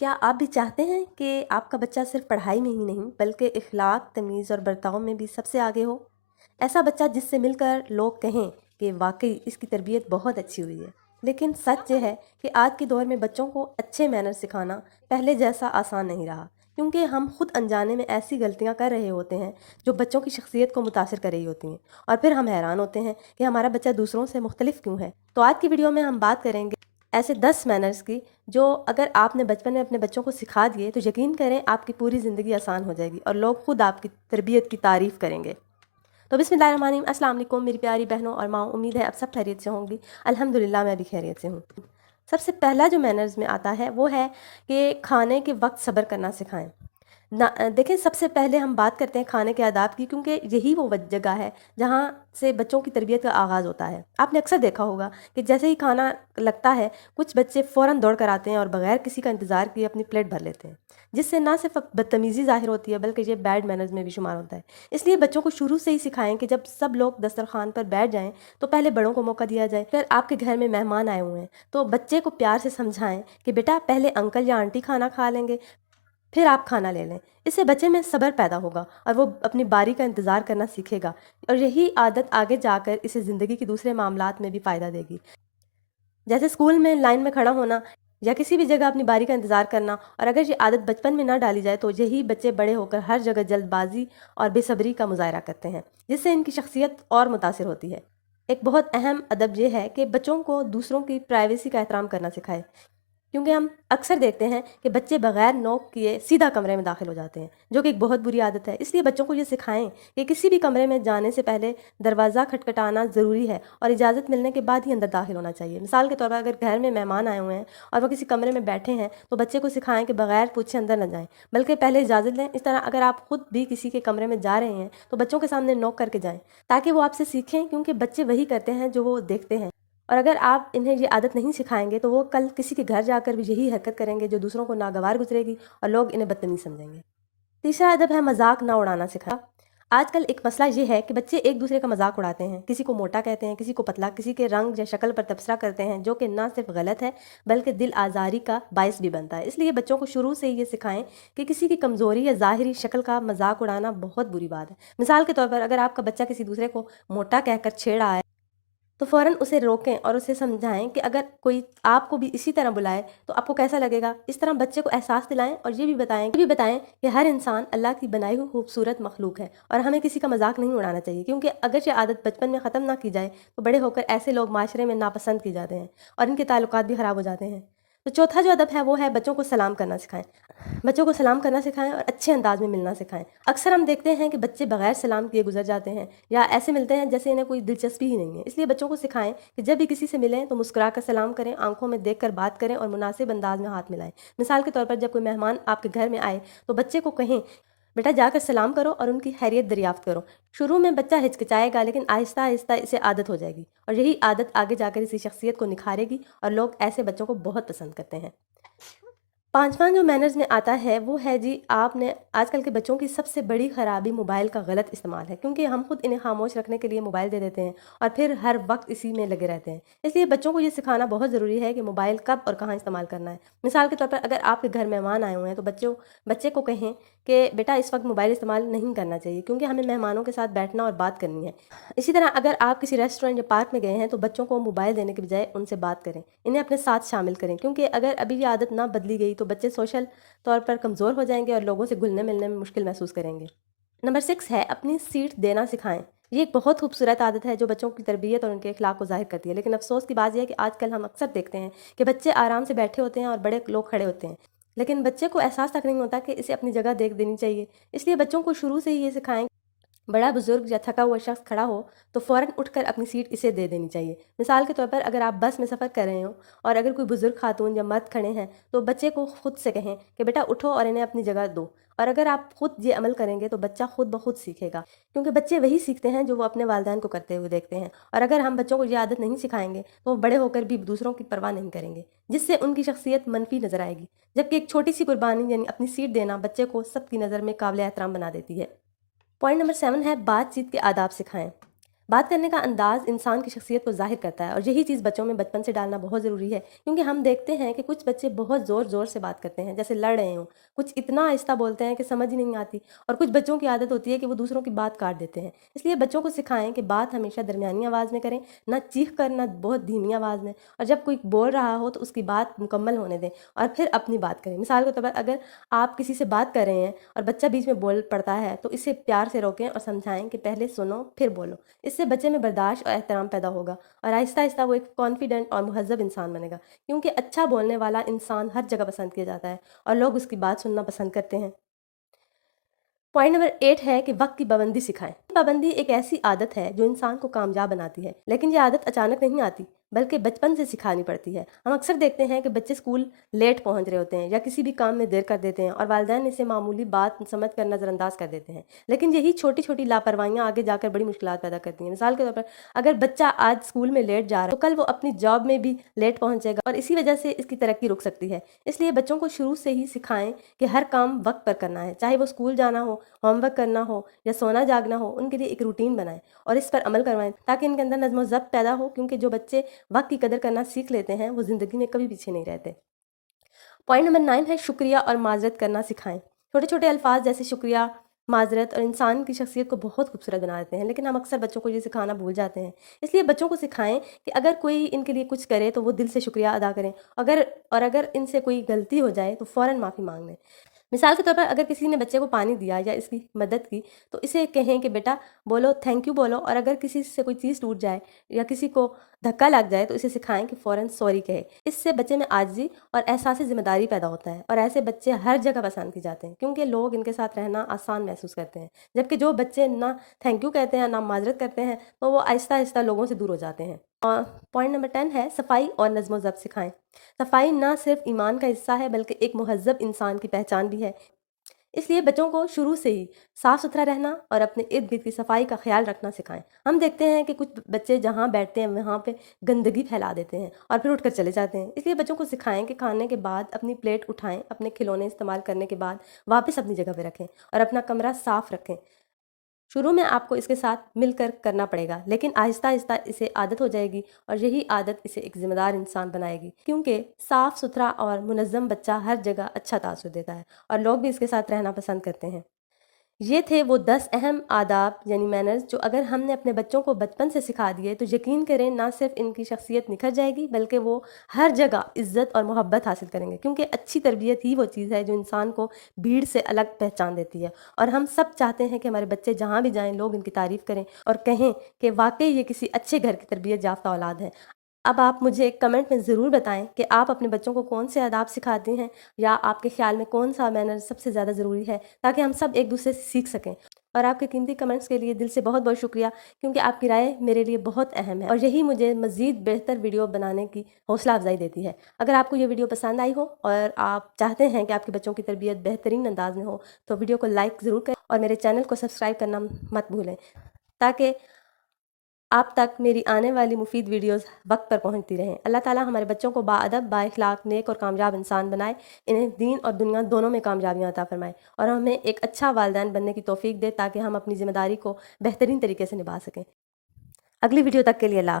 क्या आप भी चाहते हैं कि आपका बच्चा सिर्फ पढ़ाई में ही नहीं बल्कि इखलाक, तमीज़ और बर्ताव में भी सबसे आगे हो? ऐसा बच्चा जिससे मिलकर लोग कहें कि वाकई इसकी तरबियत बहुत अच्छी हुई है। लेकिन सच ये है कि आज के दौर में बच्चों को अच्छे मैनर सिखाना पहले जैसा आसान नहीं रहा, क्योंकि हम खुद अनजाने में ऐसी गलतियां कर रहे होते हैं जो बच्चों की शख्सियत को मुतासिर कर रही होती हैं, और फिर हम हैरान होते हैं कि हमारा बच्चा दूसरों से मुख्तलिफ क्यों है। तो आज की वीडियो में हम बात करेंगे ऐसे 10 मैनर्स की जो अगर आपने बचपन में अपने बच्चों को सिखा दिए तो यकीन करें आपकी पूरी ज़िंदगी आसान हो जाएगी और लोग खुद आपकी तरबियत की तारीफ़ करेंगे। तो बिस्मिल्लाहिर्रहमानिर्रहीम, अस्सलाम वालेकुम मेरी प्यारी बहनों और माँ, उम्मीद है अब सब खैरियत से होंगी। अल्हम्दुलिल्लाह मैं भी खैरियत से हूँ। सबसे पहला जो मैनर्स में आता है वो है कि खाने के वक्त सब्र करना सिखाएं। देखें, सबसे पहले हम बात करते हैं खाने के आदाब की, क्योंकि यही वो जगह है जहाँ से बच्चों की तरबियत का आगाज़ होता है। आपने अक्सर देखा होगा कि जैसे ही खाना लगता है कुछ बच्चे फ़ौरन दौड़ कर आते हैं और बगैर किसी का इंतज़ार किए अपनी प्लेट भर लेते हैं, जिससे ना सिर्फ बदतमीज़ी ज़ाहिर होती है बल्कि ये बैड मैनर्स में भी शुमार होता है। इसलिए बच्चों को शुरू से ही सिखाएं कि जब सब लोग दस्तरखान पर बैठ जाएं तो पहले बड़ों को मौका दिया जाए। फिर आपके घर में मेहमान आए हुए हैं तो बच्चे को प्यार से समझाएं कि बेटा पहले अंकल या आंटी खाना खा लेंगे, फिर आप खाना ले लें। इससे बच्चे में सब्र पैदा होगा और वो अपनी बारी का इंतज़ार करना सीखेगा, और यही आदत आगे जाकर इसे ज़िंदगी के दूसरे मामलात में भी फ़ायदा देगी, जैसे स्कूल में लाइन में खड़ा होना या किसी भी जगह अपनी बारी का इंतज़ार करना। और अगर ये आदत बचपन में ना डाली जाए तो यही बच्चे बड़े होकर हर जगह जल्दबाजी और बेसब्री का मुजाहरा करते हैं, जिससे इनकी शख्सियत और मुतासिर होती है। एक बहुत अहम अदब यह है कि बच्चों को दूसरों की प्राइवेसी का एहतराम करना सिखाए, क्योंकि हम अक्सर देखते हैं कि बच्चे बगैर नॉक किए सीधा कमरे में दाखिल हो जाते हैं, जो कि एक बहुत बुरी आदत है। इसलिए बच्चों को ये सिखाएं कि किसी भी कमरे में जाने से पहले दरवाज़ा खटखटाना ज़रूरी है और इजाज़त मिलने के बाद ही अंदर दाखिल होना चाहिए। मिसाल के तौर पर अगर घर में मेहमान आए हुए हैं और वो किसी कमरे में बैठे हैं तो बच्चे को सिखाएं कि बगैर पूछे अंदर न जाएं बल्कि पहले इजाज़त लें। इस तरह अगर आप खुद भी किसी के कमरे में जा रहे हैं तो बच्चों के सामने नॉक करके जाएं, ताकि वो आपसे सीखें, क्योंकि बच्चे वही करते हैं जो वो देखते हैं। और अगर आप इन्हें ये आदत नहीं सिखाएंगे तो वो कल किसी के घर जाकर भी यही हरकत करेंगे जो दूसरों को नागवार गुजरेगी और लोग इन्हें बदतमीज समझेंगे। तीसरा अदब है मजाक ना उड़ाना सिखाना। आजकल एक मसला ये है कि बच्चे एक दूसरे का मजाक उड़ाते हैं, किसी को मोटा कहते हैं, किसी को पतला, किसी के रंग या शक्ल पर तबसरा करते हैं, जो कि ना सिर्फ गलत है बल्कि दिल आज़ारी का बायस भी बनता है। इसलिए बच्चों को शुरू से ही ये सिखाएं कि किसी की कमज़ोरी या ज़ाहिरी शक्ल का मजाक उड़ाना बहुत बुरी बात है। मिसाल के तौर पर अगर आपका बच्चा किसी दूसरे को मोटा कहकर छेड़ रहा है तो फ़ौरन उसे रोकें और उसे समझाएं कि अगर कोई आपको भी इसी तरह बुलाए तो आपको कैसा लगेगा। इस तरह बच्चे को एहसास दिलाएं और ये भी बताएं कि हर इंसान अल्लाह की बनाई हुई खूबसूरत मखलूक है और हमें किसी का मजाक नहीं उड़ाना चाहिए, क्योंकि अगर ये आदत बचपन में ख़त्म ना की जाए तो बड़े होकर ऐसे लोग माशरे में नापसंद किए जाते हैं और इनके ताल्लुकात भी ख़राब हो जाते हैं। तो चौथा जो अदब है वो है बच्चों को सलाम करना सिखाएं। बच्चों को सलाम करना सिखाएं और अच्छे अंदाज में मिलना सिखाएं। अक्सर हम देखते हैं कि बच्चे बगैर सलाम किए गुजर जाते हैं या ऐसे मिलते हैं जैसे इन्हें कोई दिलचस्पी ही नहीं है। इसलिए बच्चों को सिखाएं कि जब भी किसी से मिलें तो मुस्कुरा कर सलाम करें, आंखों में देखकर बात करें और मुनासिब अंदाज में हाथ मिलाएं। मिसाल के तौर पर जब कोई मेहमान आपके घर में आए तो बच्चे को कहें बेटा जाकर सलाम करो और उनकी खैरियत दरियाफ्त करो। शुरू में बच्चा हिचकिचाएगा लेकिन आहिस्ता आहिस्ता इसे आदत हो जाएगी और यही आदत आगे जाकर इसी शख्सियत को निखारेगी और लोग ऐसे बच्चों को बहुत पसंद करते हैं। पाँचवां जो मैनर्स में आता है वो है जी, आपने आजकल के बच्चों की सबसे बड़ी ख़राबी मोबाइल का गलत इस्तेमाल है, क्योंकि हम खुद इन्हें खामोश रखने के लिए मोबाइल दे देते हैं और फिर हर वक्त इसी में लगे रहते हैं। इसलिए बच्चों को ये सिखाना बहुत ज़रूरी है कि मोबाइल कब और कहाँ इस्तेमाल करना है। मिसाल के तौर पर अगर आपके घर मेहमान आए हुए हैं तो बच्चे को कहें कि बेटा इस वक्त मोबाइल इस्तेमाल नहीं करना चाहिए, क्योंकि हमें मेहमानों के साथ बैठना और बात करनी है। इसी तरह अगर आप किसी रेस्टोरेंट या पार्क में गए हैं तो बच्चों को मोबाइल देने के बजाय उनसे बात करें, इन्हें अपने साथ शामिल करें, क्योंकि अगर अभी ये आदत ना बदली गई तो बच्चे सोशल तौर पर कमज़ोर हो जाएंगे और लोगों से घुलने मिलने में मुश्किल महसूस करेंगे। नंबर 6 है अपनी सीट देना सिखाएं। ये एक बहुत खूबसूरत आदत है जो बच्चों की तरबियत और उनके अखलाक को जाहिर करती है, लेकिन अफसोस की बात यह है कि आजकल हम अक्सर देखते हैं कि बच्चे आराम से बैठे होते हैं और बड़े लोग खड़े होते हैं, लेकिन बच्चे को एहसास तक नहीं होता कि इसे अपनी जगह देख देनी चाहिए। इसलिए बच्चों को शुरू से ही ये सिखाएं, बड़ा बुजुर्ग या थका हुआ शख्स खड़ा हो तो फ़ौरन उठकर अपनी सीट इसे दे देनी चाहिए। मिसाल के तौर पर अगर आप बस में सफ़र कर रहे हो और अगर कोई बुजुर्ग खातून या मर्द खड़े हैं तो बच्चे को खुद से कहें कि बेटा उठो और इन्हें अपनी जगह दो। और अगर आप खुद ये अमल करेंगे तो बच्चा खुद ब खुद सीखेगा, क्योंकि बच्चे वही सीखते हैं जो वो अपने वालिदैन को करते हुए देखते हैं। और अगर हम बच्चों को ये आदत नहीं सिखाएंगे तो वो बड़े होकर भी दूसरों की परवाह नहीं करेंगे, जिससे उनकी शख्सियत मनफी नज़र आएगी। जबकि एक छोटी सी कुर्बानी यानी अपनी सीट देना बच्चे को सबकी नज़र में काबिल एहतराम बना देती है। पॉइंट नंबर 7 है बातचीत के आदाब सिखाएं। बात करने का अंदाज़ इंसान की शख्सियत को ज़ाहिर करता है और यही चीज़ बच्चों में बचपन से डालना बहुत ज़रूरी है, क्योंकि हम देखते हैं कि कुछ बच्चे बहुत ज़ोर-ज़ोर से बात करते हैं, जैसे लड़ रहे हों। कुछ इतना आहिस्ता बोलते हैं कि समझ ही नहीं आती, और कुछ बच्चों की आदत होती है कि वो दूसरों की बात काट देते हैं। इसलिए बच्चों को सिखाएँ कि बात हमेशा दरमियानी आवाज़ में करें, ना चीख कर, ना बहुत धीमी आवाज़ में, और जब कोई बोल रहा हो तो उसकी बात मुकम्मल होने दें और फिर अपनी बात करें। मिसाल के तौर पर अगर आप किसी से बात कर रहे हैं और बच्चा बीच में बोल पड़ता है, तो इसे प्यार से रोकें और समझाएँ कि पहले सुनो फिर बोलो। इससे बच्चे में बर्दाश्त और एहतराम पैदा होगा और आहिस्ता आहिस्ता वो एक कॉन्फिडेंट और मुहज़्ज़ब इंसान बनेगा, क्योंकि अच्छा बोलने वाला इंसान हर जगह पसंद किया जाता है और लोग उसकी बात सुनना पसंद करते हैं। पॉइंट नंबर 8 है कि वक्त की पाबंदी सिखाएं। पाबंदी एक ऐसी आदत है जो इंसान को कामयाब बनाती है, लेकिन ये आदत अचानक नहीं आती, बल्कि बचपन से सिखानी पड़ती है। हम अक्सर देखते हैं कि बच्चे स्कूल लेट पहुंच रहे होते हैं या किसी भी काम में देर कर देते हैं और वालिदैन इसे मामूली बात समझ कर नज़रअंदाज कर देते हैं। लेकिन यही छोटी छोटी लापरवाहियां आगे जाकर बड़ी मुश्किलात पैदा करती हैं। मिसाल के तौर पर अगर बच्चा आज स्कूल में लेट जा रहा है तो कल वो अपनी जॉब में भी लेट पहुंचेगा और इसी वजह से इसकी तरक्की रुक सकती है। इसलिए बच्चों को शुरू से ही सिखाएं कि हर काम वक्त पर करना है, चाहे वो स्कूल जाना हो, होमवर्क करना हो या सोना जागना हो। उनके लिए एक रूटीन बनाएं और इस पर अमल करवाएं ताकि इनके अंदर नज़्म ज़ब्त पैदा हो, क्योंकि जो बच्चे वक्त की कदर करना सीख लेते हैं वो ज़िंदगी में कभी पीछे नहीं रहते। पॉइंट नंबर 9 है शुक्रिया और माजरत करना सिखाएं। छोटे छोटे अल्फाज जैसे शुक्रिया, माजरत और इंसान की शख्सियत को बहुत खूबसूरत बना देते हैं, लेकिन हम अक्सर बच्चों को ये सिखाना भूल जाते हैं। इसलिए बच्चों को सिखाएं कि अगर कोई इनके लिए कुछ करे तो वो दिल से शुक्रिया अदा करें, अगर इनसे कोई गलती हो जाए तो फ़ौरन माफ़ी मांग लें। मिसाल के तौर पर अगर किसी ने बच्चे को पानी दिया या इसकी मदद की, तो इसे कहें कि बेटा बोलो, थैंक यू बोलो, और अगर किसी से कोई चीज़ टूट जाए या किसी को धक्का लग जाए तो इसे सिखाएं कि फ़ौरन सॉरी कहे। इससे बच्चे में आजिज़ी और एहसास ज़िम्मेदारी पैदा होता है और ऐसे बच्चे हर जगह पसंद किए जाते हैं, क्योंकि लोग इनके साथ रहना आसान महसूस करते हैं। जबकि जो बच्चे ना थैंक यू कहते हैं ना माजरत करते हैं, तो वो आहिस्ता आहिस्ता लोगों से दूर हो जाते हैं। और पॉइंट नंबर 10 है सफाई और नज़्म ज़ब्त सिखाएं। सफाई ना सिर्फ ईमान का हिस्सा है, बल्कि एक मुहज़्ज़ब इंसान की पहचान भी है। इसलिए बच्चों को शुरू से ही साफ सुथरा रहना और अपने इर्द गिर्द की सफाई का ख्याल रखना सिखाएं। हम देखते हैं कि कुछ बच्चे जहाँ बैठते हैं वहाँ पे गंदगी फैला देते हैं और फिर उठकर चले जाते हैं। इसलिए बच्चों को सिखाएं कि खाने के बाद अपनी प्लेट उठाएं, अपने खिलौने इस्तेमाल करने के बाद वापस अपनी जगह पे रखें और अपना कमरा साफ रखें। शुरू में आपको इसके साथ मिलकर करना पड़ेगा, लेकिन आहिस्ता आहिस्ता इसे आदत हो जाएगी और यही आदत इसे एक ज़िम्मेदार इंसान बनाएगी, क्योंकि साफ़ सुथरा और मुनज़्ज़म बच्चा हर जगह अच्छा तासुर देता है और लोग भी इसके साथ रहना पसंद करते हैं। ये थे वो 10 अहम आदाब यानी मैनर्स जो अगर हमने अपने बच्चों को बचपन से सिखा दिए तो यकीन करें ना सिर्फ इनकी शख्सियत निखर जाएगी, बल्कि वो हर जगह इज़्ज़त और मोहब्बत हासिल करेंगे, क्योंकि अच्छी तरबियत ही वो चीज़ है जो इंसान को भीड़ से अलग पहचान देती है। और हम सब चाहते हैं कि हमारे बच्चे जहाँ भी जाएं लोग इनकी तारीफ़ करें और कहें कि वाकई ये किसी अच्छे घर की तरबियत याफ्ता औलाद है। अब आप मुझे कमेंट में ज़रूर बताएं कि आप अपने बच्चों को कौन से आदाब सिखाते हैं, या आपके ख्याल में कौन सा मैनर सबसे ज़्यादा ज़रूरी है, ताकि हम सब एक दूसरे से सीख सकें। और आपके कीमती कमेंट्स के लिए दिल से बहुत बहुत शुक्रिया, क्योंकि आपकी राय मेरे लिए बहुत अहम है और यही मुझे मज़ीद बेहतर वीडियो बनाने की हौसला अफजाई देती है। अगर आपको ये वीडियो पसंद आई हो और आप चाहते हैं कि आपके बच्चों की तरबियत बेहतरीन अंदाज में हो, तो वीडियो को लाइक ज़रूर करें और मेरे चैनल को सब्सक्राइब करना मत भूलें, ताकि आप तक मेरी आने वाली मुफीद वीडियोस वक्त पर पहुंचती रहें। अल्लाह ताला हमारे बच्चों को बाअदब, बाइखलाक, नेक और कामयाब इंसान बनाए, इन्हें दीन और दुनिया दोनों में कामयाबियाँ अता फरमाए और हमें एक अच्छा वालिदैन बनने की तौफीक दे, ताकि हम अपनी ज़िम्मेदारी को बेहतरीन तरीके से निभा सकें। अगली वीडियो तक के लिए अल्लाह।